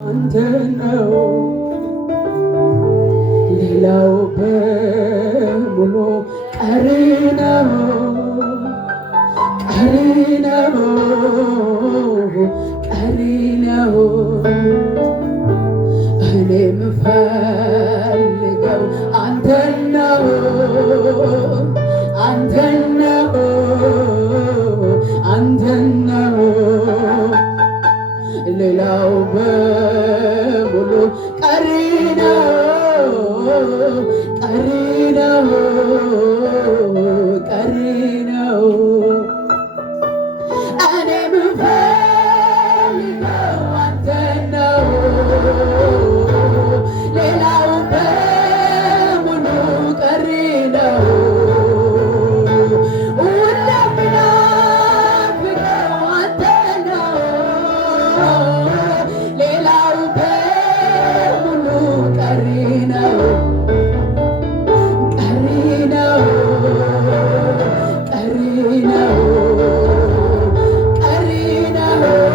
አንተ ነው ሌላው በሙሉ ቀሪ ነው ቀሪ ነው ቀሪ ነው እኔ የምፈልገው አንተን ነው አንተን ነው አንተን ነው ሌላው በሙሉ ቀሪ ነው ቀሪ ነው